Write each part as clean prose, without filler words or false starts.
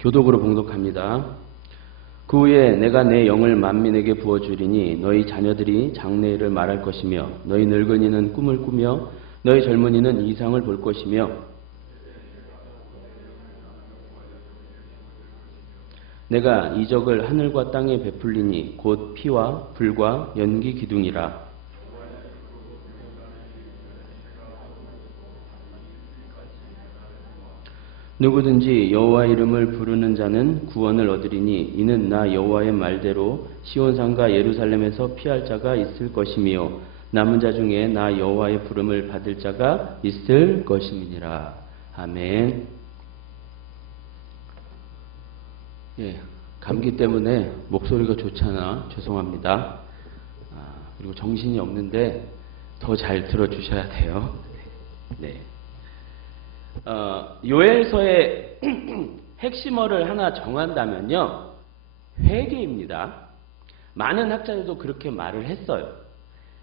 교독으로 봉독합니다. 그 후에 내가 내 영을 만민에게 부어주리니 너희 자녀들이 장래일을 말할 것이며 너희 늙은이는 꿈을 꾸며 너희 젊은이는 이상을 볼 것이며 내가 이적을 하늘과 땅에 베풀리니 곧 피와 불과 연기 기둥이라. 누구든지 여호와 이름을 부르는 자는 구원을 얻으리니 이는 나 여호와의 말대로 시온산과 예루살렘에서 피할 자가 있을 것이며 남은 자 중에 나 여호와의 부름을 받을 자가 있을 것임이니라. 아멘. 감기 때문에 목소리가 좋지 않아 죄송합니다. 그리고 정신이 없는데 더 잘 들어주셔야 돼요. 네. 요엘서의 핵심어를 하나 정한다면요, 회개입니다. 많은 학자들도 그렇게 말을 했어요.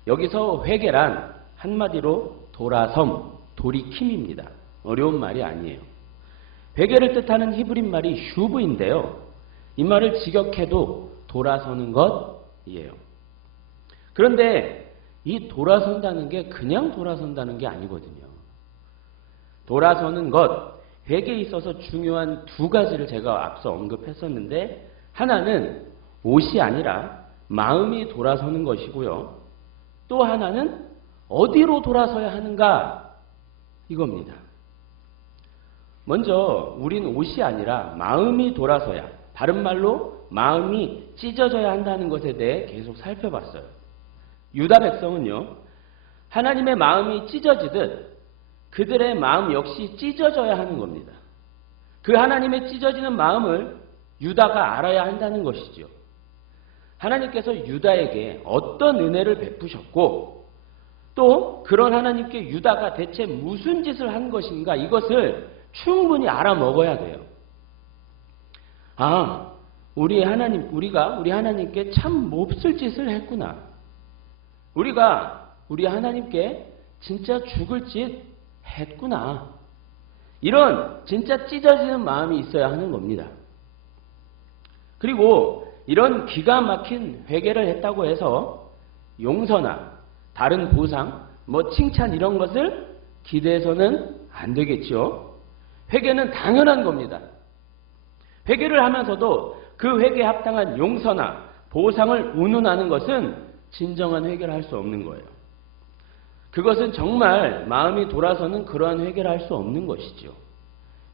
여기서 회개란 한마디로 돌아섬, 돌이킴입니다. 어려운 말이 아니에요. 회개를 뜻하는 히브리 말이 슈브인데요, 이 말을 직역해도 돌아서는 것이에요. 그런데 이 돌아선다는 게 그냥 돌아선다는 게 아니거든요. 돌아서는 것, 회개에 있어서 중요한 두 가지를 제가 앞서 언급했었는데, 하나는 옷이 아니라 마음이 돌아서는 것이고요. 또 하나는 어디로 돌아서야 하는가, 이겁니다. 먼저 우린 옷이 아니라 마음이 돌아서야, 다른 말로 마음이 찢어져야 한다는 것에 대해 계속 살펴봤어요. 유다 백성은요, 하나님의 마음이 찢어지듯 그들의 마음 역시 찢어져야 하는 겁니다. 그 하나님의 찢어지는 마음을 유다가 알아야 한다는 것이죠. 하나님께서 유다에게 어떤 은혜를 베푸셨고 또 그런 하나님께 유다가 대체 무슨 짓을 한 것인가, 이것을 충분히 알아먹어야 돼요. 우리가 우리 하나님께 참 몹쓸 짓을 했구나. 우리가 우리 하나님께 진짜 죽을 짓 했구나. 이런 진짜 찢어지는 마음이 있어야 하는 겁니다. 그리고 이런 기가 막힌 회개를 했다고 해서 용서나 다른 보상, 칭찬 이런 것을 기대해서는 안 되겠죠. 회개는 당연한 겁니다. 회개를 하면서도 그 회개에 합당한 용서나 보상을 운운하는 것은 진정한 회개를 할 수 없는 거예요. 그것은 정말 마음이 돌아서는 그러한 회개를 할 수 없는 것이죠.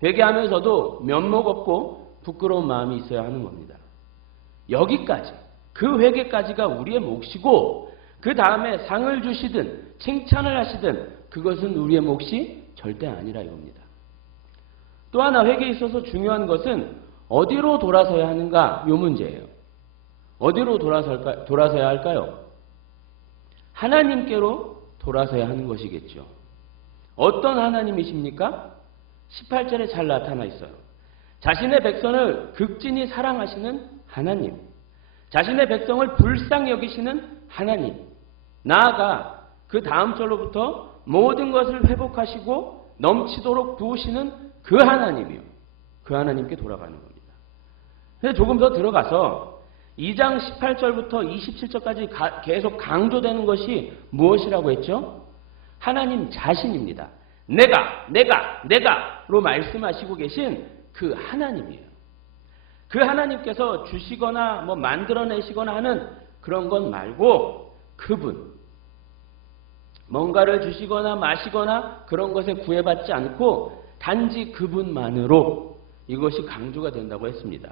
회개하면서도 면목 없고 부끄러운 마음이 있어야 하는 겁니다. 여기까지, 그 회개까지가 우리의 몫이고 그 다음에 상을 주시든 칭찬을 하시든 그것은 우리의 몫이 절대 아니라 이겁니다. 또 하나 회개에 있어서 중요한 것은 어디로 돌아서야 하는가, 이 문제예요. 어디로 돌아서야 할까요? 하나님께로 돌아서야 하는 것이겠죠. 어떤 하나님이십니까? 18절에 잘 나타나 있어요. 자신의 백성을 극진히 사랑하시는 하나님, 자신의 백성을 불쌍히 여기시는 하나님, 나아가 그 다음 절로부터 모든 것을 회복하시고 넘치도록 부으시는 그 하나님이요, 그 하나님께 돌아가는 겁니다. 근데 조금 더 들어가서 2장 18절부터 27절까지 계속 강조되는 것이 무엇이라고 했죠? 하나님 자신입니다. 내가로 말씀하시고 계신 그 하나님이에요. 그 하나님께서 주시거나 만들어내시거나 하는 그런 것 말고 그분, 뭔가를 주시거나 마시거나 그런 것에 구애받지 않고 단지 그분만으로, 이것이 강조가 된다고 했습니다.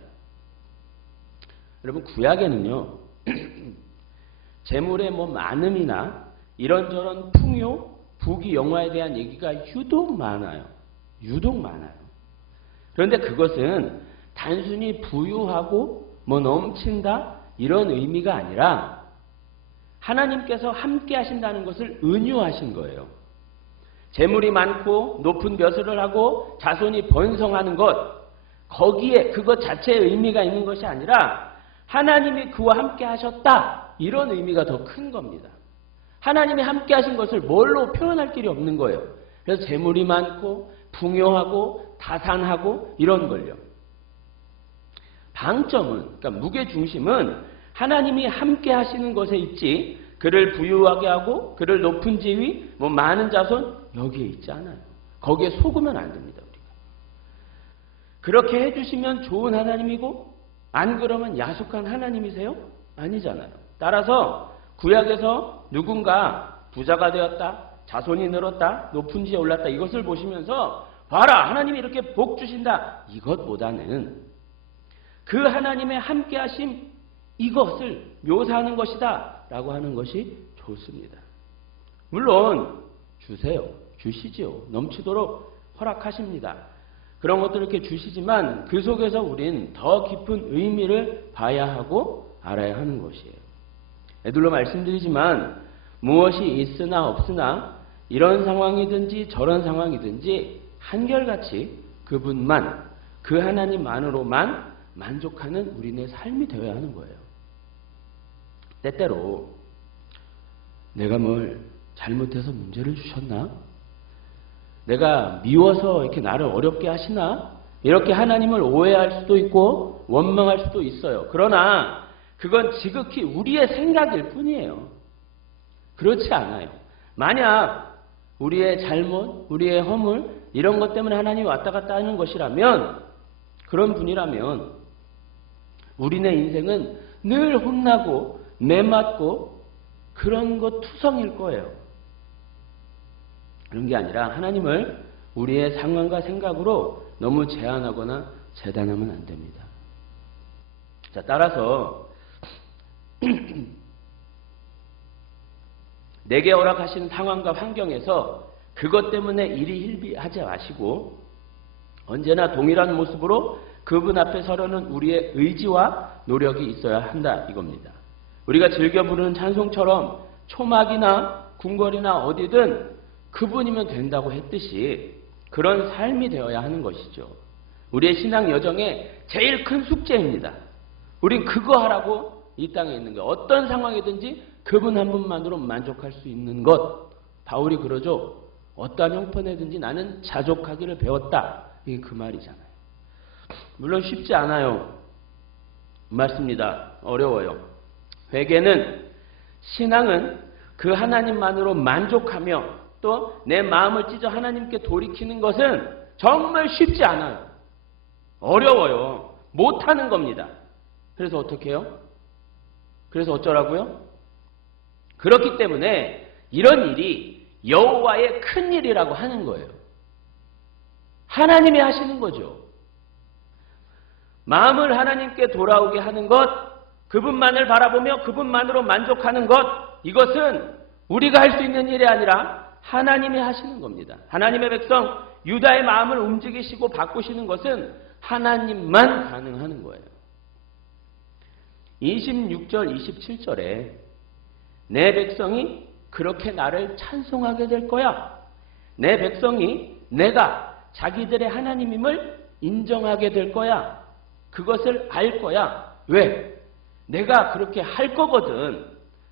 여러분, 구약에는요, 재물의 많음이나 이런저런 풍요, 부귀, 영화에 대한 얘기가 유독 많아요. 그런데 그것은 단순히 부유하고 넘친다 이런 의미가 아니라 하나님께서 함께 하신다는 것을 은유하신 거예요. 재물이 많고 높은 벼슬을 하고 자손이 번성하는 것, 거기에 그것 자체의 의미가 있는 것이 아니라 하나님이 그와 함께 하셨다, 이런 의미가 더 큰 겁니다. 하나님이 함께 하신 것을 뭘로 표현할 길이 없는 거예요. 그래서 재물이 많고 풍요하고 다산하고 이런 걸요. 방점은, 그러니까 무게중심은 하나님이 함께 하시는 것에 있지 그를 부유하게 하고 그를 높은 지위, 많은 자손 여기에 있지 않아요. 거기에 속으면 안 됩니다. 우리가. 그렇게 해주시면 좋은 하나님이고 안 그러면 야속한 하나님이세요? 아니잖아요. 따라서 구약에서 누군가 부자가 되었다, 자손이 늘었다, 높은 지에 올랐다 이것을 보시면서 봐라 하나님이 이렇게 복 주신다 이것보다는 그 하나님의 함께하심 이것을 묘사하는 것이다 라고 하는 것이 좋습니다. 물론 주세요. 주시지요. 넘치도록 허락하십니다. 그런 것들을 이렇게 주시지만 그 속에서 우린 더 깊은 의미를 봐야 하고 알아야 하는 것이에요. 애들로 말씀드리지만 무엇이 있으나 없으나 이런 상황이든지 저런 상황이든지 한결같이 그분만, 그 하나님만으로만 만족하는 우리네 삶이 되어야 하는 거예요. 때때로 내가 뭘 잘못해서 문제를 주셨나? 내가 미워서 이렇게 나를 어렵게 하시나? 이렇게 하나님을 오해할 수도 있고 원망할 수도 있어요. 그러나 그건 지극히 우리의 생각일 뿐이에요. 그렇지 않아요. 만약 우리의 잘못, 우리의 허물 이런 것 때문에 하나님이 왔다 갔다 하는 것이라면 그런 분이라면 우리네 인생은 늘 혼나고 매맞고 그런 것 투성일 거예요. 그런 게 아니라 하나님을 우리의 상황과 생각으로 너무 제한하거나 재단하면 안 됩니다. 자, 따라서 내게 허락하신 상황과 환경에서 그것 때문에 일희일비하지 마시고 언제나 동일한 모습으로 그분 앞에 서려는 우리의 의지와 노력이 있어야 한다 이겁니다. 우리가 즐겨 부르는 찬송처럼 초막이나 궁궐이나 어디든 그분이면 된다고 했듯이 그런 삶이 되어야 하는 것이죠. 우리의 신앙 여정의 제일 큰 숙제입니다. 우린 그거 하라고 이 땅에 있는 거. 어떤 상황이든지 그분 한 분만으로 만족할 수 있는 것. 바울이 그러죠. 어떠한 형편에든지 나는 자족하기를 배웠다. 이게 그 말이잖아요. 물론 쉽지 않아요. 맞습니다. 어려워요. 회개는, 신앙은 그 하나님만으로 만족하며 또 내 마음을 찢어 하나님께 돌이키는 것은 정말 쉽지 않아요. 어려워요. 못하는 겁니다. 그래서 어떻게 해요? 그래서 어쩌라고요? 그렇기 때문에 이런 일이 여호와의 큰 일이라고 하는 거예요. 하나님이 하시는 거죠. 마음을 하나님께 돌아오게 하는 것, 그분만을 바라보며 그분만으로 만족하는 것, 이것은 우리가 할 수 있는 일이 아니라 하나님이 하시는 겁니다. 하나님의 백성 유다의 마음을 움직이시고 바꾸시는 것은 하나님만 가능하는 거예요. 26절, 27절에 내 백성이 그렇게 나를 찬송하게 될 거야. 내 백성이 내가 자기들의 하나님임을 인정하게 될 거야. 그것을 알 거야. 왜? 내가 그렇게 할 거거든.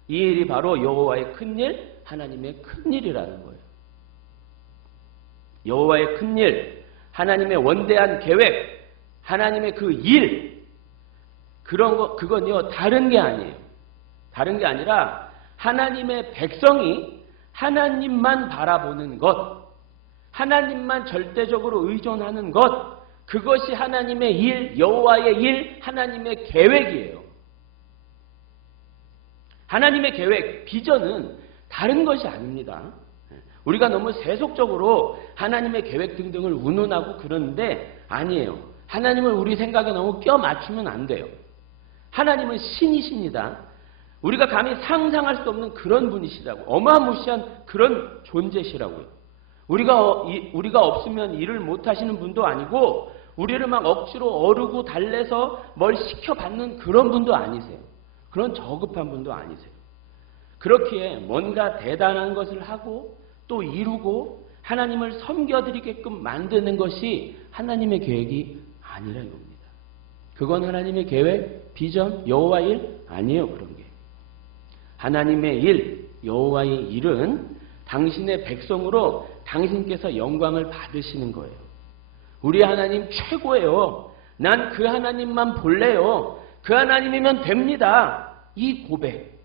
이 일이 바로 여호와의 큰일, 하나님의 큰일이라는 거예요. 여호와의 큰일, 하나님의 원대한 계획, 하나님의 그 일, 그건요 다른 게 아니에요. 다른 게 아니라 하나님의 백성이 하나님만 바라보는 것, 하나님만 절대적으로 의존하는 것, 그것이 하나님의 일, 여호와의 일, 하나님의 계획이에요. 하나님의 계획, 비전은 다른 것이 아닙니다. 우리가 너무 세속적으로 하나님의 계획 등등을 운운하고 그러는데 아니에요. 하나님을 우리 생각에 너무 껴 맞추면 안 돼요. 하나님은 신이십니다. 우리가 감히 상상할 수 없는 그런 분이시라고, 어마무시한 그런 존재시라고요. 우리가 없으면 일을 못하시는 분도 아니고 우리를 막 억지로 어르고 달래서 뭘 시켜받는 그런 분도 아니세요. 그런 저급한 분도 아니세요. 그렇기에 뭔가 대단한 것을 하고 또 이루고 하나님을 섬겨드리게끔 만드는 것이 하나님의 계획이 아니라는 겁니다. 그건 하나님의 계획, 비전, 여호와 일 아니에요. 그런 게. 하나님의 일, 여호와의 일은 당신의 백성으로 당신께서 영광을 받으시는 거예요. 우리 하나님 최고예요. 난 그 하나님만 볼래요. 그 하나님이면 됩니다. 이 고백.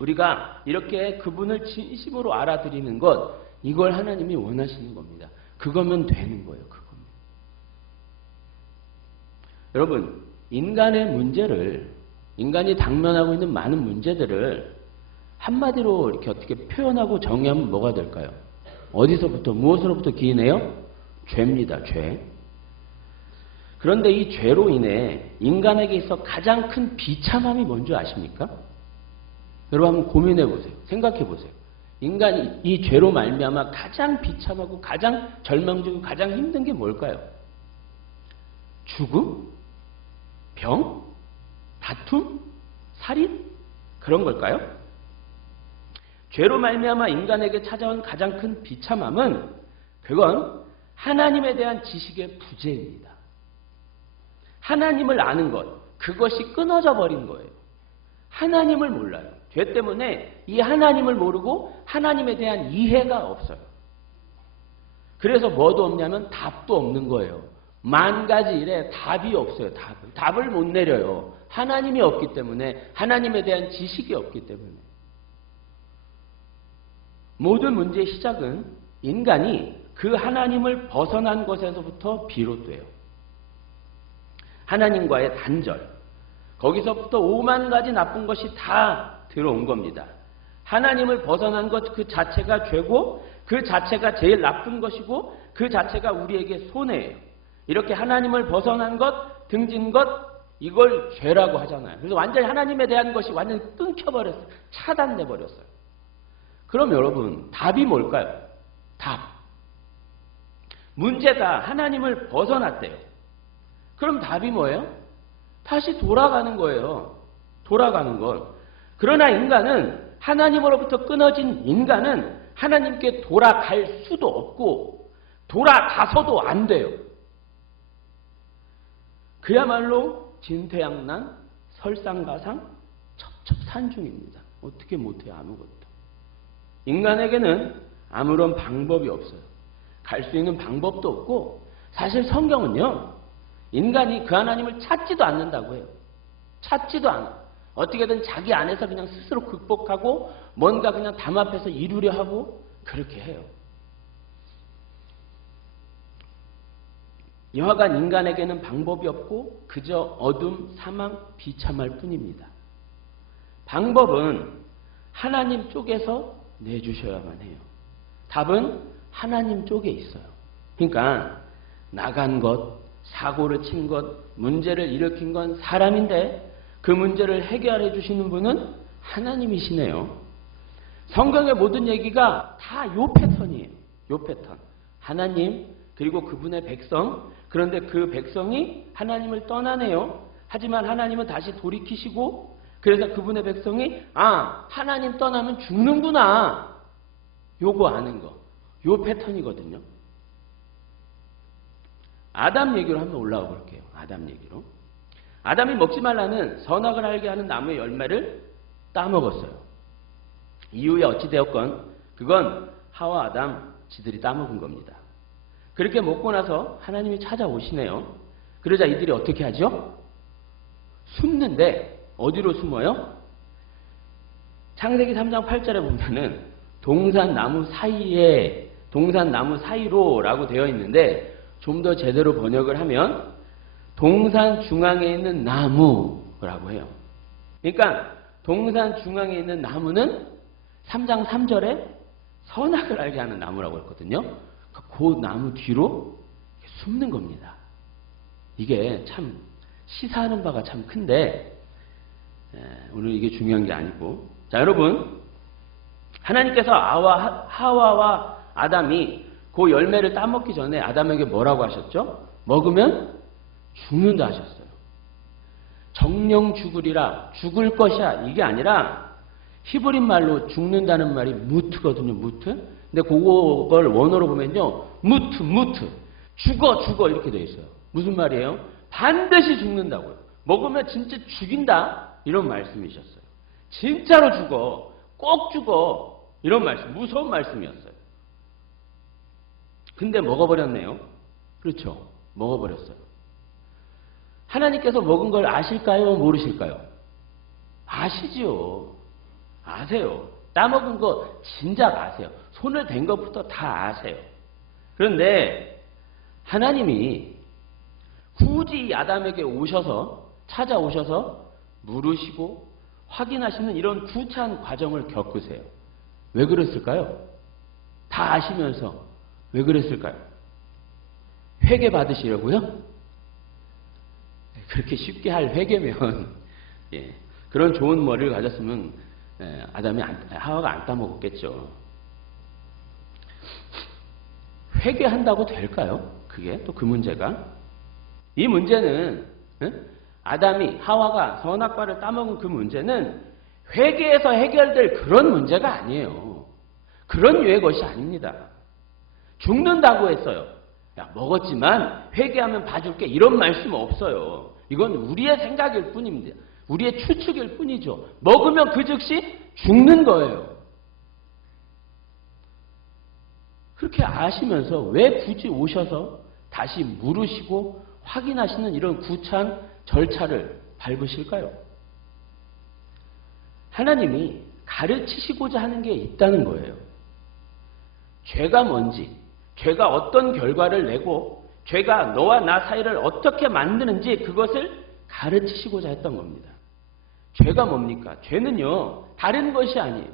우리가 이렇게 그분을 진심으로 알아들이는 것, 이걸 하나님이 원하시는 겁니다. 그거면 되는 거예요. 그거면. 여러분, 인간의 문제를, 인간이 당면하고 있는 많은 문제들을 한마디로 이렇게 어떻게 표현하고 정의하면 뭐가 될까요? 어디서부터, 무엇으로부터 기인해요? 죄입니다. 죄. 그런데 이 죄로 인해 인간에게 있어 가장 큰 비참함이 뭔지 아십니까? 여러분 한번 고민해 보세요. 생각해 보세요. 인간이 이 죄로 말미암아 가장 비참하고 가장 절망적이고 가장 힘든 게 뭘까요? 죽음? 병? 다툼? 살인? 그런 걸까요? 죄로 말미암아 인간에게 찾아온 가장 큰 비참함은 그건 하나님에 대한 지식의 부재입니다. 하나님을 아는 것, 그것이 끊어져 버린 거예요. 하나님을 몰라요. 죄 때문에 이 하나님을 모르고 하나님에 대한 이해가 없어요. 그래서 뭐도 없냐면 답도 없는 거예요. 만 가지 일에 답이 없어요. 답을 못 내려요. 하나님이 없기 때문에, 하나님에 대한 지식이 없기 때문에. 모든 문제의 시작은 인간이 그 하나님을 벗어난 것에서부터 비롯돼요. 하나님과의 단절, 거기서부터 5만 가지 나쁜 것이 다 들어온 겁니다. 하나님을 벗어난 것 그 자체가 죄고, 그 자체가 제일 나쁜 것이고, 그 자체가 우리에게 손해예요. 이렇게 하나님을 벗어난 것, 등진 것, 이걸 죄라고 하잖아요. 그래서 완전히 하나님에 대한 것이 완전히 끊겨버렸어요. 차단돼 버렸어요. 그럼 여러분, 답이 뭘까요? 답. 문제가 하나님을 벗어났대요. 그럼 답이 뭐예요? 다시 돌아가는 거예요. 돌아가는 걸. 그러나 인간은, 하나님으로부터 끊어진 인간은 하나님께 돌아갈 수도 없고 돌아가서도 안 돼요. 그야말로 진퇴양난, 설상가상, 첩첩산중입니다. 어떻게 못해요? 아무것도. 인간에게는 아무런 방법이 없어요. 갈 수 있는 방법도 없고, 사실 성경은요, 인간이 그 하나님을 찾지도 않는다고 해요. 찾지도 않아. 어떻게든 자기 안에서 그냥 스스로 극복하고 뭔가 그냥 담합해서 이루려 하고 그렇게 해요. 여하간 인간에게는 방법이 없고 그저 어둠, 사망, 비참할 뿐입니다. 방법은 하나님 쪽에서 내주셔야만 해요. 답은 하나님 쪽에 있어요. 그러니까 나간 것, 사고를 친 것, 문제를 일으킨 건 사람인데 그 문제를 해결해 주시는 분은 하나님이시네요. 성경의 모든 얘기가 다 요 패턴이에요. 요 패턴. 하나님, 그리고 그분의 백성, 그런데 그 백성이 하나님을 떠나네요. 하지만 하나님은 다시 돌이키시고, 그래서 그분의 백성이 하나님 떠나면 죽는구나. 요거 아는 거. 요 패턴이거든요. 아담 얘기로 한번 올라가 볼게요. 아담 얘기로. 아담이 먹지 말라는 선악을 알게 하는 나무의 열매를 따먹었어요. 이후에 어찌되었건 그건 하와 아담 지들이 따먹은 겁니다. 그렇게 먹고 나서 하나님이 찾아오시네요. 그러자 이들이 어떻게 하죠? 숨는데 어디로 숨어요? 창세기 3장 8절에 보면은 동산나무 사이로 라고 되어 있는데, 좀 더 제대로 번역을 하면 동산 중앙에 있는 나무라고 해요. 그러니까 동산 중앙에 있는 나무는 3장 3절에 선악을 알게 하는 나무라고 했거든요. 그 나무 뒤로 숨는 겁니다. 이게 참 시사하는 바가 참 큰데 오늘 이게 중요한 게 아니고, 자 여러분, 하나님께서 하와와 아담이 그 열매를 따먹기 전에 아담에게 뭐라고 하셨죠? 먹으면 죽는다 하셨어요. 정령 죽으리라, 죽을 것이야, 이게 아니라 히브리 말로 죽는다는 말이 무트거든요. 무트. 근데 그걸 원어로 보면요, 무트 죽어 이렇게 되어 있어요. 무슨 말이에요? 반드시 죽는다고요. 먹으면 진짜 죽인다 이런 말씀이셨어요. 진짜로 죽어, 꼭 죽어, 이런 말씀, 무서운 말씀이었어요. 근데 먹어버렸네요. 그렇죠. 먹어버렸어요. 하나님께서 먹은 걸 아실까요? 모르실까요? 아시죠. 아세요. 따먹은 거 진작 아세요. 손을 댄 것부터 다 아세요. 그런데 하나님이 굳이 아담에게 찾아오셔서 물으시고 확인하시는 이런 구차한 과정을 겪으세요. 왜 그랬을까요? 다 아시면서 왜 그랬을까요? 회개 받으시려고요? 그렇게 쉽게 할 회개면 그런 좋은 머리를 가졌으면 하와가 안 따먹었겠죠. 회개한다고 될까요? 그게 또 그 문제가. 이 문제는 아담이 하와가 선악과를 따먹은 그 문제는 회개에서 해결될 그런 문제가 아니에요. 그런 유의 것이 아닙니다. 죽는다고 했어요. 야, 먹었지만 회개하면 봐줄게. 이런 말씀 없어요. 이건 우리의 생각일 뿐입니다. 우리의 추측일 뿐이죠. 먹으면 그 즉시 죽는 거예요. 그렇게 아시면서 왜 굳이 오셔서 다시 물으시고 확인하시는 이런 구차한 절차를 밟으실까요? 하나님이 가르치시고자 하는 게 있다는 거예요. 죄가 뭔지, 죄가 어떤 결과를 내고 죄가 너와 나 사이를 어떻게 만드는지 그것을 가르치시고자 했던 겁니다. 죄가 뭡니까? 죄는요, 다른 것이 아니에요.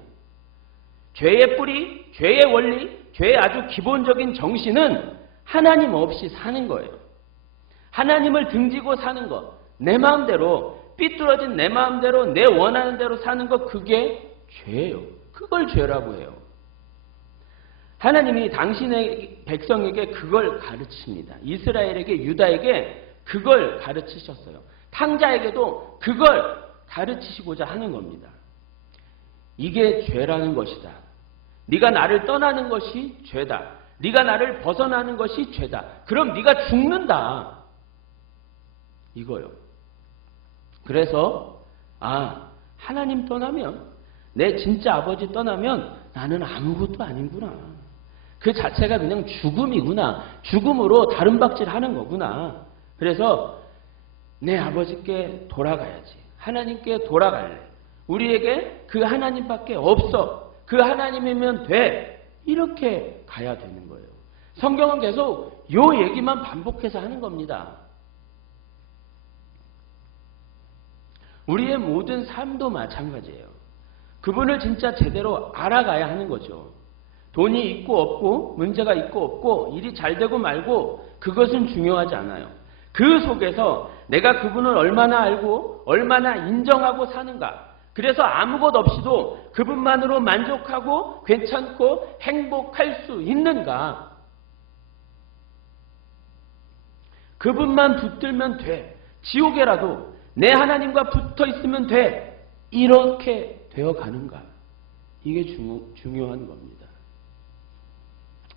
죄의 뿌리, 죄의 원리, 죄의 아주 기본적인 정신은 하나님 없이 사는 거예요. 하나님을 등지고 사는 것, 내 마음대로, 삐뚤어진 내 마음대로, 내 원하는 대로 사는 것, 그게 죄예요. 그걸 죄라고 해요. 하나님이 당신의 백성에게 그걸 가르칩니다. 이스라엘에게, 유다에게 그걸 가르치셨어요. 탕자에게도 그걸 가르치시고자 하는 겁니다. 이게 죄라는 것이다. 네가 나를 떠나는 것이 죄다. 네가 나를 벗어나는 것이 죄다. 그럼 네가 죽는다. 이거요. 그래서 하나님 떠나면, 내 진짜 아버지 떠나면 나는 아무것도 아니구나. 그 자체가 그냥 죽음이구나. 죽음으로 다름박질하는 거구나. 그래서 내 아버지께 돌아가야지. 하나님께 돌아갈래. 우리에게 그 하나님밖에 없어. 그 하나님이면 돼. 이렇게 가야 되는 거예요. 성경은 계속 요 얘기만 반복해서 하는 겁니다. 우리의 모든 삶도 마찬가지예요. 그분을 진짜 제대로 알아가야 하는 거죠. 돈이 있고 없고, 문제가 있고 없고, 일이 잘 되고 말고, 그것은 중요하지 않아요. 그 속에서 내가 그분을 얼마나 알고 얼마나 인정하고 사는가. 그래서 아무것 없이도 그분만으로 만족하고 괜찮고 행복할 수 있는가. 그분만 붙들면 돼. 지옥에라도 내 하나님과 붙어 있으면 돼. 이렇게 되어 가는가. 이게 중요한 겁니다.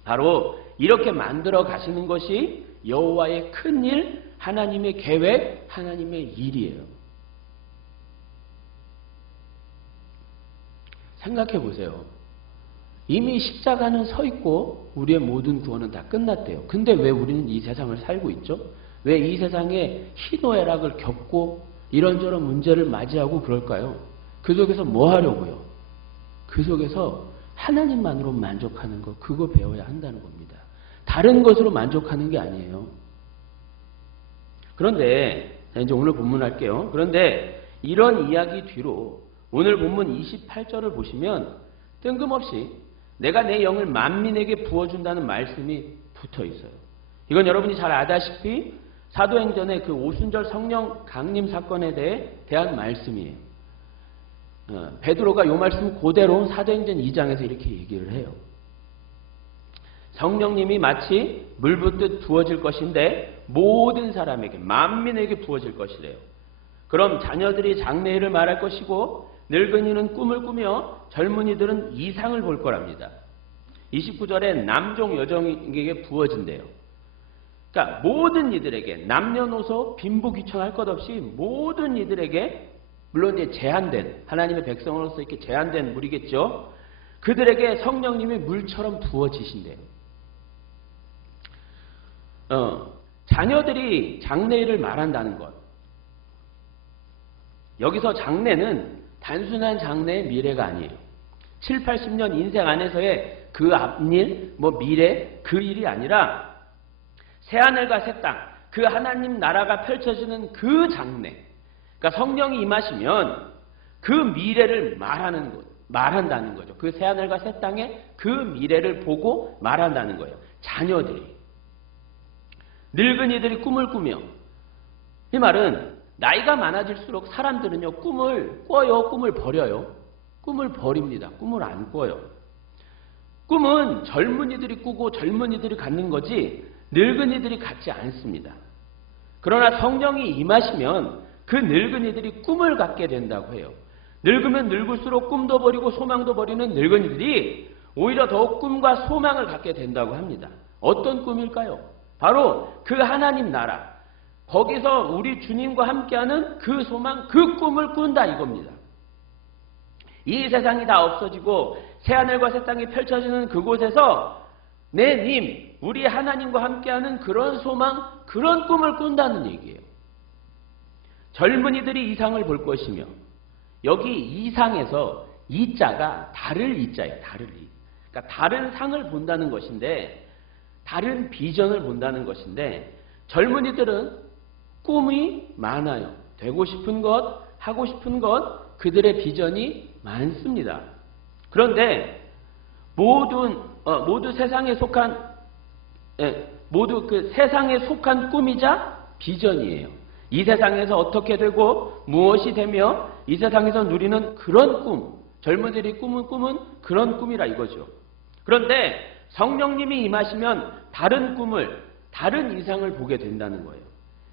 바로 이렇게 만들어 가시는 것이 여호와의 큰 일, 하나님의 계획, 하나님의 일이에요. 생각해 보세요. 이미 십자가는 서 있고 우리의 모든 구원은 다 끝났대요. 근데 왜 우리는 이 세상을 살고 있죠? 왜 이 세상에 희노애락을 겪고 이런저런 문제를 맞이하고 그럴까요? 그 속에서 뭐 하려고요? 그 속에서 하나님만으로 만족하는 것, 그거 배워야 한다는 겁니다. 다른 것으로 만족하는 게 아니에요. 그런데 이제 오늘 본문 할게요. 그런데 이런 이야기 뒤로 오늘 본문 28절을 보시면 뜬금없이 내가 내 영을 만민에게 부어준다는 말씀이 붙어 있어요. 이건 여러분이 잘 아다시피 사도행전의 그 오순절 성령 강림 사건에 대한 말씀이에요. 베드로가 이 말씀 그대로 사도행전 2장에서 이렇게 얘기를 해요. 성령님이 마치 물 붓듯 부어질 것인데 모든 사람에게, 만민에게 부어질 것이래요. 그럼 자녀들이 장래일을 말할 것이고 늙은이는 꿈을 꾸며 젊은이들은 이상을 볼 거랍니다. 29절에 남종 여종에게 부어진대요. 그러니까 모든 이들에게, 남녀노소 빈부 귀천할 것 없이 모든 이들에게, 물론 이제 제한된, 하나님의 백성으로서 이렇게 제한된 물이겠죠. 그들에게 성령님이 물처럼 부어지신대요. 자녀들이 장래일을 말한다는 것, 여기서 장래는 단순한 장래의 미래가 아니에요. 7, 80년 인생 안에서의 그 앞일, 미래, 그 일이 아니라 새하늘과 새 땅, 그 하나님 나라가 펼쳐지는 그 장래. 그러니까 성령이 임하시면 그 미래를 말한다는 거죠. 그 새하늘과 새 땅의 그 미래를 보고 말한다는 거예요. 자녀들이. 늙은이들이 꿈을 꾸며. 이 말은 나이가 많아질수록 사람들은요, 꿈을 꿔요, 꿈을 버려요. 꿈을 버립니다. 꿈을 안 꿔요. 꿈은 젊은이들이 꾸고 젊은이들이 갖는 거지 늙은이들이 갖지 않습니다. 그러나 성령이 임하시면 그 늙은이들이 꿈을 갖게 된다고 해요. 늙으면 늙을수록 꿈도 버리고 소망도 버리는 늙은이들이 오히려 더욱 꿈과 소망을 갖게 된다고 합니다. 어떤 꿈일까요? 바로 그 하나님 나라, 거기서 우리 주님과 함께하는 그 소망, 그 꿈을 꾼다 이겁니다. 이 세상이 다 없어지고 새하늘과 새 땅이 펼쳐지는 그곳에서 내 님, 우리 하나님과 함께하는 그런 소망, 그런 꿈을 꾼다는 얘기예요. 젊은이들이 이상을 볼 것이며 여기 이상에서 이자가 다를 이자예요. 다를 이. 그러니까 다른 상을 본다는 것인데 다른 비전을 본다는 것인데 젊은이들은 꿈이 많아요. 되고 싶은 것, 하고 싶은 것, 그들의 비전이 많습니다. 그런데 모두 세상에 속한 모두 그 세상에 속한 꿈이자 비전이에요. 이 세상에서 어떻게 되고 무엇이 되며 이 세상에서 누리는 그런 꿈, 젊은이들이 꿈은 그런 꿈이라 이거죠. 그런데 성령님이 임하시면 다른 꿈을, 다른 이상을 보게 된다는 거예요.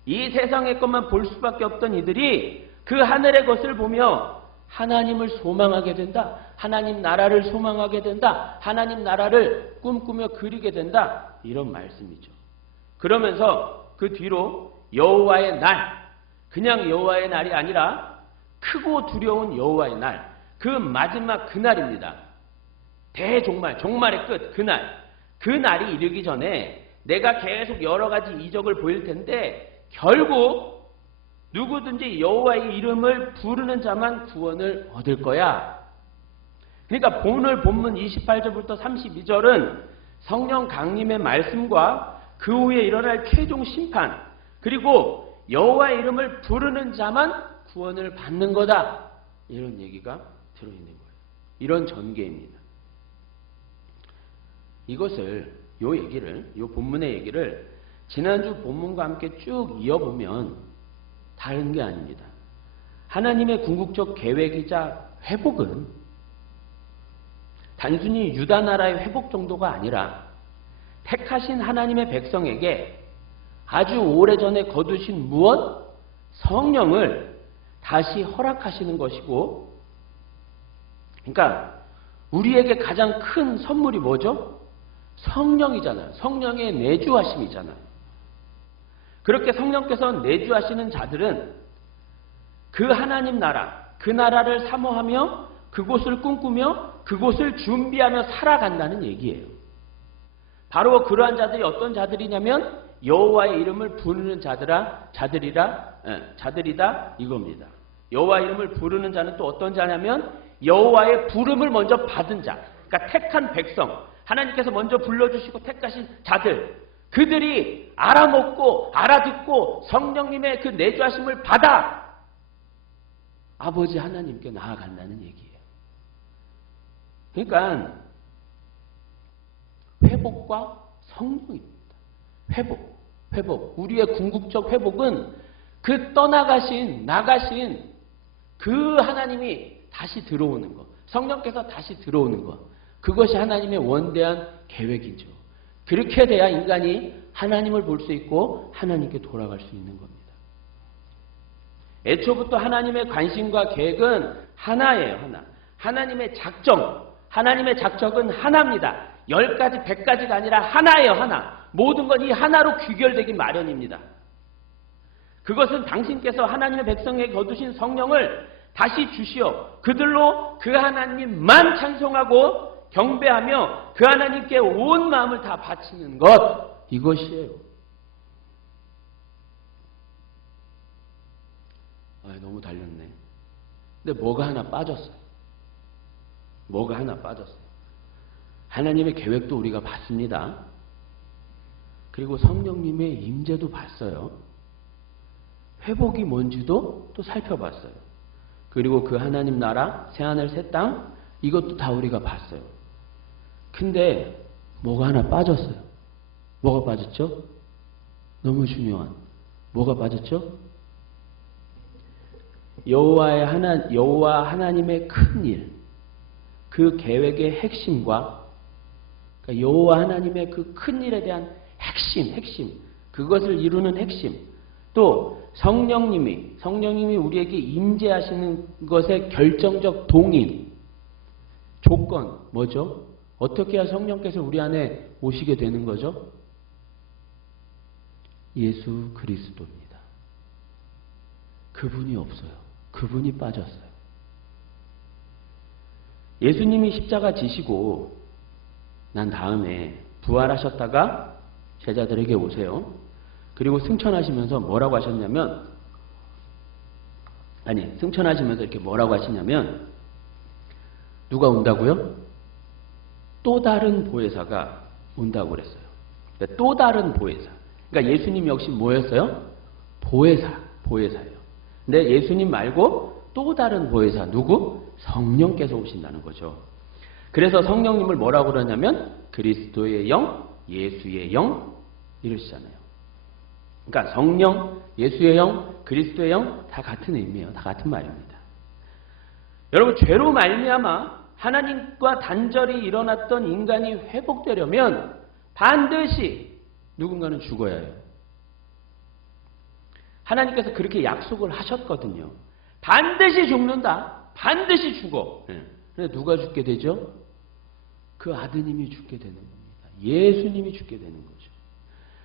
이 세상의 것만 볼 수밖에 없던 이들이 그 하늘의 것을 보며 하나님을 소망하게 된다. 하나님 나라를 소망하게 된다. 하나님 나라를 꿈꾸며 그리게 된다. 이런 말씀이죠. 그러면서 그 뒤로 여호와의 날, 그냥 여호와의 날이 아니라 크고 두려운 여호와의 날, 그 마지막 그날입니다. 대종말, 종말의 끝, 그날. 그 날이 이르기 전에 내가 계속 여러 가지 이적을 보일 텐데 결국 누구든지 여호와의 이름을 부르는 자만 구원을 얻을 거야. 그러니까 오늘 본문 28절부터 32절은 성령 강림의 말씀과 그 후에 일어날 최종 심판, 그리고 여호와의 이름을 부르는 자만 구원을 받는 거다. 이런 얘기가 들어있는 거예요. 이런 전개입니다. 이것을, 요 본문의 얘기를 지난주 본문과 함께 쭉 이어보면 다른 게 아닙니다. 하나님의 궁극적 계획이자 회복은 단순히 유다 나라의 회복 정도가 아니라 택하신 하나님의 백성에게 아주 오래전에 거두신 무엇? 성령을 다시 허락하시는 것이고, 그러니까 우리에게 가장 큰 선물이 뭐죠? 성령이잖아요. 성령의 내주하심이잖아요. 그렇게 성령께서 내주하시는 자들은 그 하나님 나라, 그 나라를 사모하며 그곳을 꿈꾸며 그곳을 준비하며 살아간다는 얘기예요. 바로 그러한 자들이 어떤 자들이냐면 여호와의 이름을 부르는 자들이다 이겁니다. 여호와의 이름을 부르는 자는 또 어떤 자냐면 여호와의 부름을 먼저 받은 자, 그러니까 택한 백성, 하나님께서 먼저 불러주시고 택하신 자들, 그들이 알아먹고 알아듣고 성령님의 그 내주하심을 받아 아버지 하나님께 나아간다는 얘기예요. 그러니까 회복과 성령입니다. 회복. 우리의 궁극적 회복은 그 나가신 그 하나님이 다시 들어오는 것, 성령께서 다시 들어오는 것, 그것이 하나님의 원대한 계획이죠. 그렇게 돼야 인간이 하나님을 볼 수 있고 하나님께 돌아갈 수 있는 겁니다. 애초부터 하나님의 관심과 계획은 하나예요. 하나님의 작정은 하나입니다. 10가지, 100가지가 아니라 하나예요. 하나. 모든 건 이 하나로 귀결되기 마련입니다. 그것은 당신께서 하나님의 백성에게 거두신 성령을 다시 주시어 그들로 그 하나님만 찬송하고 경배하며 그 하나님께 온 마음을 다 바치는 것, 이것이에요. 너무 달렸네. 근데 뭐가 하나 빠졌어요. 뭐가 하나 빠졌어요. 하나님의 계획도 우리가 봤습니다. 그리고 성령님의 임재도 봤어요. 회복이 뭔지도 또 살펴봤어요. 그리고 그 하나님 나라, 새하늘 새 땅, 이것도 다 우리가 봤어요. 근데 뭐가 하나 빠졌어요. 뭐가 빠졌죠? 너무 중요한. 뭐가 빠졌죠? 여호와 하나님의 큰 일, 그 계획의 핵심과 그러니까 여호와 하나님의 그 큰 일에 대한 핵심, 그것을 이루는 핵심, 또 성령님이 우리에게 임재하시는 것의 결정적 동인, 조건, 뭐죠? 어떻게 해야 성령께서 우리 안에 오시게 되는 거죠? 예수 그리스도입니다. 그분이 없어요. 그분이 빠졌어요. 예수님이 십자가 지시고 난 다음에 부활하셨다가 제자들에게 오세요. 그리고 승천하시면서 뭐라고 하셨냐면, 승천하시면서 이렇게 뭐라고 하시냐면, 누가 온다고요? 또 다른 보혜사가 온다고 그랬어요. 그러니까 또 다른 보혜사. 그러니까 예수님 역시 뭐였어요? 보혜사예요. 근데 예수님 말고 또 다른 보혜사, 누구? 성령께서 오신다는 거죠. 그래서 성령님을 뭐라고 그러냐면 그리스도의 영, 예수의 영 이러시잖아요. 그러니까 성령, 예수의 영, 그리스도의 영 다 같은 의미예요. 다 같은 말입니다. 여러분, 죄로 말미암아 하나님과 단절이 일어났던 인간이 회복되려면 반드시 누군가는 죽어야 해요. 하나님께서 그렇게 약속을 하셨거든요. 반드시 죽는다. 반드시 죽어. 그런데 누가 죽게 되죠? 그 아드님이 죽게 되는 겁니다. 예수님이 죽게 되는 거죠.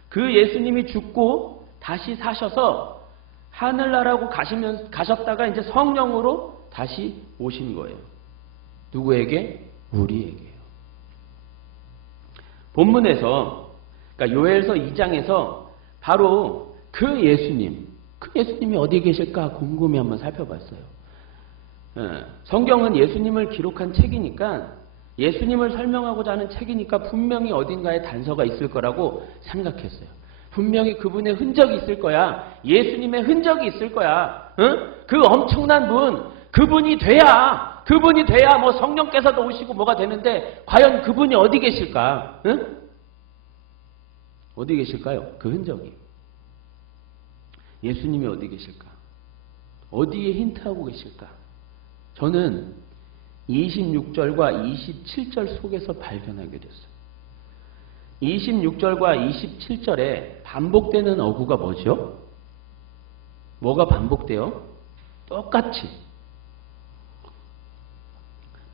그 예수님이 죽고 다시 사셔서 하늘나라로 가셨다가 이제 성령으로 다시 오신 거예요. 누구에게? 우리에게요. 본문에서, 그러니까 요엘서 2장에서 바로 그 예수님이 어디 계실까 궁금해 한번 살펴봤어요. 성경은 예수님을 기록한 책이니까, 예수님을 설명하고자 하는 책이니까 분명히 어딘가에 단서가 있을 거라고 생각했어요. 분명히 그분의 흔적이 있을 거야. 예수님의 흔적이 있을 거야. 그 엄청난 분, 그분이 돼야 뭐 성령께서도 오시고 뭐가 되는데 과연 그분이 어디 계실까? 어디 계실까요? 그 흔적이. 예수님이 어디 계실까? 어디에 힌트하고 계실까? 저는 26절과 27절 속에서 발견하게 됐어요. 26절과 27절에 반복되는 어구가 뭐죠? 뭐가 반복돼요?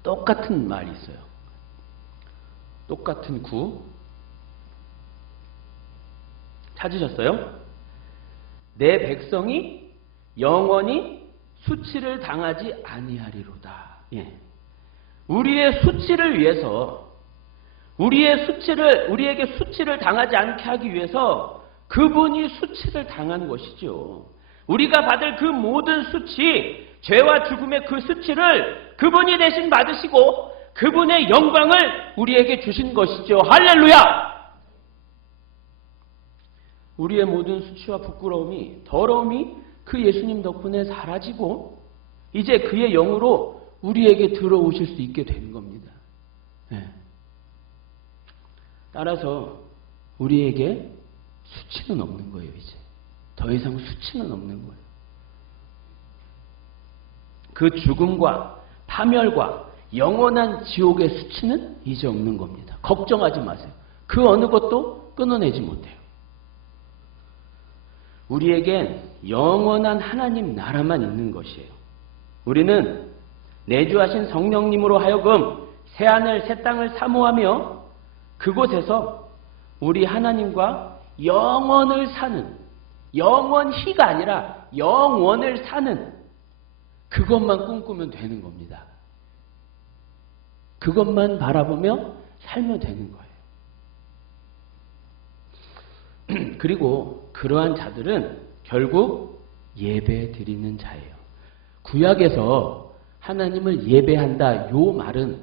똑같은 말이 있어요. 똑같은 구. 찾으셨어요? 내 백성이 영원히 수치를 당하지 아니하리로다. 예. 우리의 수치를 위해서, 우리에게 수치를 당하지 않게 하기 위해서 그분이 수치를 당한 것이죠. 우리가 받을 그 모든 수치, 죄와 죽음의 그 수치를 그분이 대신 받으시고 그분의 영광을 우리에게 주신 것이죠. 할렐루야! 우리의 모든 수치와 부끄러움이, 더러움이 그 예수님 덕분에 사라지고 이제 그의 영으로 우리에게 들어오실 수 있게 된 겁니다. 네. 따라서 우리에게 수치는 없는 거예요. 이제 더 이상 수치는 없는 거예요. 그 죽음과 파멸과 영원한 지옥의 수치는 이제 없는 겁니다. 걱정하지 마세요. 그 어느 것도 끊어내지 못해요. 우리에겐 영원한 하나님 나라만 있는 것이에요. 우리는 내주하신 성령님으로 하여금 새하늘 새 땅을 사모하며 그곳에서 우리 하나님과 영원을 사는, 영원히가 아니라 영원을 사는 그것만 꿈꾸면 되는 겁니다. 그것만 바라보며 살면 되는 거예요. 그리고 그러한 자들은 결국 예배 드리는 자예요. 구약에서 하나님을 예배한다 요 말은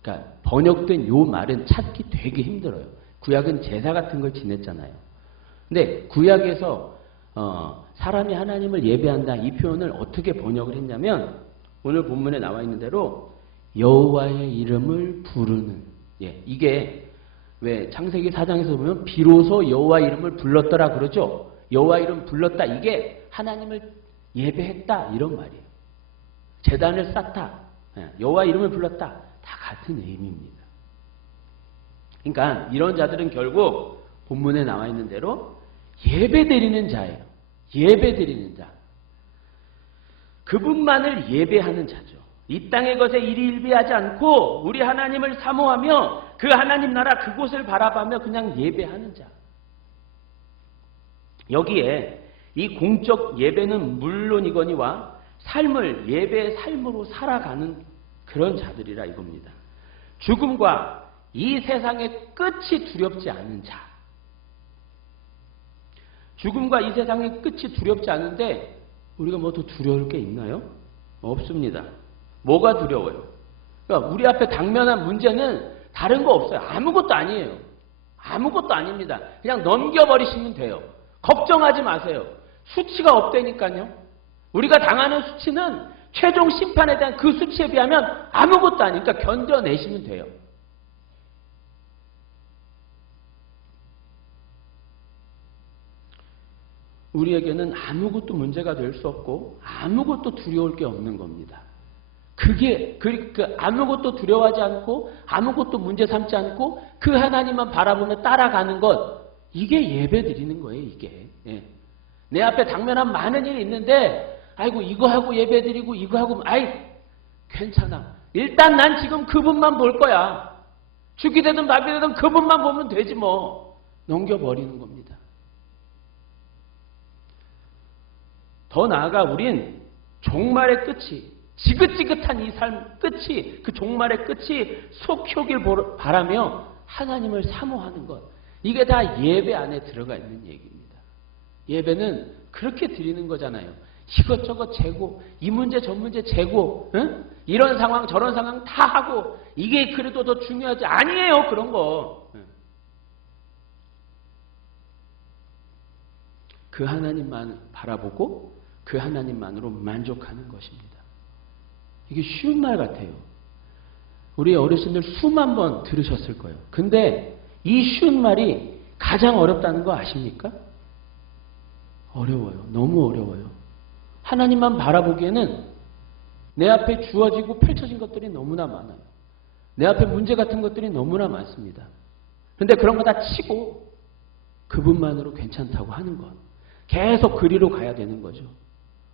그러니까 번역된 요 말은 찾기 되게 힘들어요. 구약은 제사 같은 걸 지냈잖아요. 근데 구약에서 사람이 하나님을 예배한다 이 표현을 어떻게 번역을 했냐면 오늘 본문에 나와 있는 대로 여호와의 이름을 부르는 이게 왜 창세기 4장에서 보면 비로소 여호와 이름을 불렀더라 그러죠. 여호와 이름 불렀다 이게 하나님을 예배했다 이런 말이에요. 제단을 쌓다 여호와 이름을 불렀다 다 같은 의미입니다. 그러니까 이런 자들은 결국 본문에 나와 있는 대로 예배드리는 자예요. 예배드리는 자. 그분만을 예배하는 자죠. 이 땅의 것에 일희일비하지 않고 우리 하나님을 사모하며 그 하나님 나라 그곳을 바라보며 그냥 예배하는 자. 여기에 이 공적 예배는 물론이거니와 삶을 예배의 삶으로 살아가는 그런 자들이라 이겁니다. 죽음과 이 세상의 끝이 두렵지 않은 자. 죽음과 이 세상의 끝이 두렵지 않은데 우리가 뭐 더 두려울 게 있나요? 없습니다. 뭐가 두려워요? 그러니까 우리 앞에 당면한 문제는 다른 거 없어요. 아무것도 아니에요. 아무것도 아닙니다. 그냥 넘겨버리시면 돼요. 걱정하지 마세요. 수치가 없다니까요. 우리가 당하는 수치는 최종 심판에 대한 그 수치에 비하면 아무것도 아니니까 견뎌내시면 돼요. 우리에게는 아무것도 문제가 될 수 없고 아무것도 두려울 게 없는 겁니다. 그게 아무것도 두려워하지 않고 아무것도 문제 삼지 않고 그 하나님만 바라보며 따라가는 것 이게 예배드리는 거예요. 이게 내 앞에 당면한 많은 일이 있는데 아이고 이거 하고 예배드리고 이거 하고 괜찮아. 일단 난 지금 그분만 볼 거야. 죽이 되든 밥이 되든 그분만 보면 되지 뭐. 넘겨버리는 겁니다. 더 나아가 우린 종말의 끝이 지긋지긋한 이 삶 끝이 그 종말의 끝이 속 혀길 바라며 하나님을 사모하는 것 이게 다 예배 안에 들어가 있는 얘기입니다. 예배는 그렇게 드리는 거잖아요. 이것저것 재고 이 문제 저 문제 재고 이런 상황 저런 상황 다 하고 이게 그래도 더 중요하지 아니에요. 그런 거. 그 하나님만 바라보고 그 하나님만으로 만족하는 것입니다. 이게 쉬운 말 같아요. 우리 어르신들 수만 번 들으셨을 거예요. 근데 이 쉬운 말이 가장 어렵다는 거 아십니까? 어려워요. 너무 어려워요. 하나님만 바라보기에는 내 앞에 주어지고 펼쳐진 것들이 너무나 많아요. 내 앞에 문제 같은 것들이 너무나 많습니다. 그런데 그런 거 다 치고 그분만으로 괜찮다고 하는 것. 계속 그리로 가야 되는 거죠.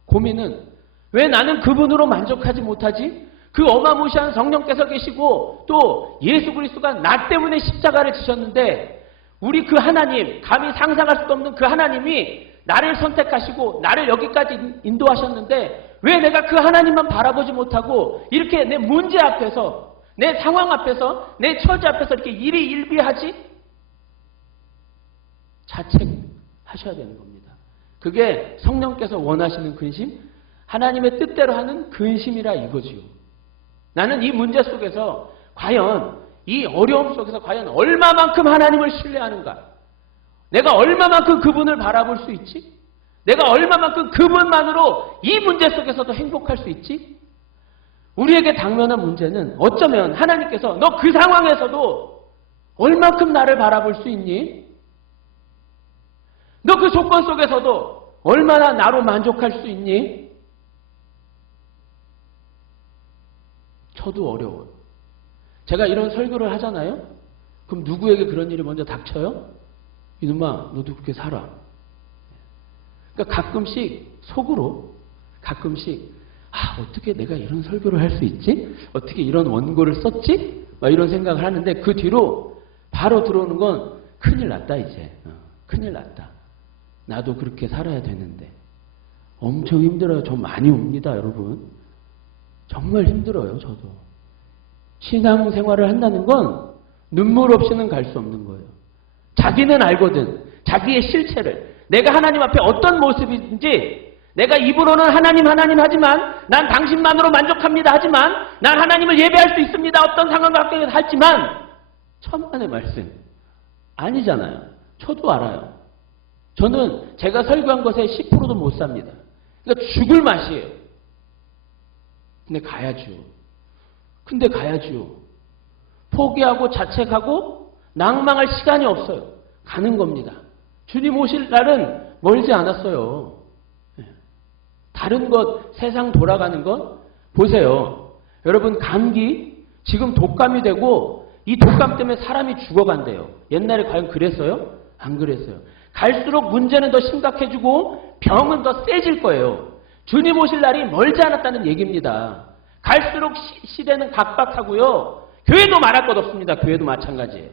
고민은 왜 나는 그분으로 만족하지 못하지? 그 어마무시한 성령께서 계시고 또 예수 그리스도가 나 때문에 십자가를 지셨는데 우리 그 하나님, 감히 상상할 수도 없는 그 하나님이 나를 선택하시고 나를 여기까지 인도하셨는데 왜 내가 그 하나님만 바라보지 못하고 이렇게 내 문제 앞에서 내 상황 앞에서 내 처지 앞에서 이렇게 일희일비하지? 자책하셔야 되는 겁니다. 그게 성령께서 원하시는 근심, 하나님의 뜻대로 하는 근심이라 이거지요. 나는 이 문제 속에서 과연 이 어려움 속에서 과연 얼마만큼 하나님을 신뢰하는가? 내가 얼마만큼 그분을 바라볼 수 있지? 내가 얼마만큼 그분만으로 이 문제 속에서도 행복할 수 있지? 우리에게 당면한 문제는 어쩌면 하나님께서 너 그 상황에서도 얼만큼 나를 바라볼 수 있니? 너 그 조건 속에서도 얼마나 나로 만족할 수 있니? 저도 어려워요. 제가 이런 설교를 하잖아요? 그럼 누구에게 그런 일이 먼저 닥쳐요? 이놈아, 너도 그렇게 살아. 그러니까 가끔씩 속으로 가끔씩 어떻게 내가 이런 설교를 할 수 있지? 어떻게 이런 원고를 썼지? 막 이런 생각을 하는데 그 뒤로 바로 들어오는 건 큰일 났다 이제. 큰일 났다. 나도 그렇게 살아야 되는데. 엄청 힘들어요. 저 많이 웁니다 여러분. 정말 힘들어요 저도. 신앙생활을 한다는 건 눈물 없이는 갈 수 없는 거예요. 자기는 알거든. 자기의 실체를. 내가 하나님 앞에 어떤 모습인지 내가 입으로는 하나님 하지만 난 당신만으로 만족합니다 하지만 난 하나님을 예배할 수 있습니다. 어떤 상황 갖고 하지만 천만의 말씀 아니잖아요. 저도 알아요. 저는 제가 설교한 것에 10%도 못 삽니다. 그러니까 죽을 맛이에요. 근데 가야죠. 포기하고 자책하고 낭망할 시간이 없어요. 가는 겁니다. 주님 오실 날은 멀지 않았어요. 다른 것, 세상 돌아가는 것 보세요. 여러분 감기 지금 독감이 되고 이 독감 때문에 사람이 죽어간대요. 옛날에 과연 그랬어요? 안 그랬어요. 갈수록 문제는 더 심각해지고 병은 더 세질 거예요. 주님 오실 날이 멀지 않았다는 얘기입니다. 갈수록 시대는 각박하고요. 교회도 말할 것 없습니다. 교회도 마찬가지예요.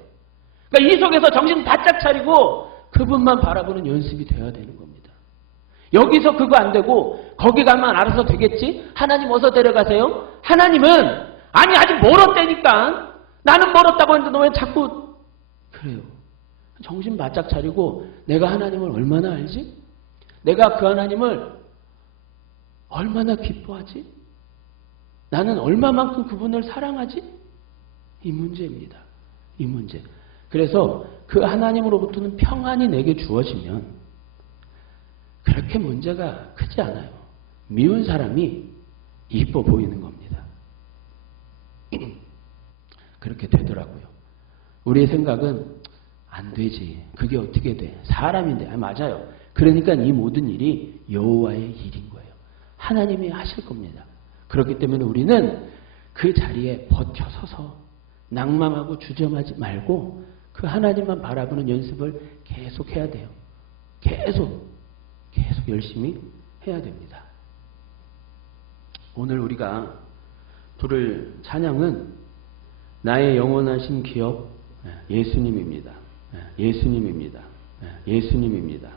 그러니까 이 속에서 정신 바짝 차리고 그분만 바라보는 연습이 되어야 되는 겁니다. 여기서 그거 안 되고 거기 가면 알아서 되겠지? 하나님 어서 데려가세요? 하나님은 아니 아직 멀었다니까. 나는 멀었다고 했는데 너 왜 자꾸 그래요. 정신 바짝 차리고 내가 하나님을 얼마나 알지? 내가 그 하나님을 얼마나 기뻐하지? 나는 얼마만큼 그분을 사랑하지? 이 문제입니다. 이 문제. 그래서 그 하나님으로부터는 평안이 내게 주어지면 그렇게 문제가 크지 않아요. 미운 사람이 이뻐 보이는 겁니다. 그렇게 되더라고요. 우리의 생각은 안 되지. 그게 어떻게 돼? 사람인데. 맞아요. 그러니까 이 모든 일이 여호와의 일인 거예요. 하나님이 하실 겁니다. 그렇기 때문에 우리는 그 자리에 버텨서서 낭망하고 주저하지 말고 그 하나님만 바라보는 연습을 계속 해야 돼요. 계속 열심히 해야 됩니다. 오늘 우리가 부를 찬양은 나의 영원하신 기업 예수님입니다. 예수님입니다. 예수님입니다.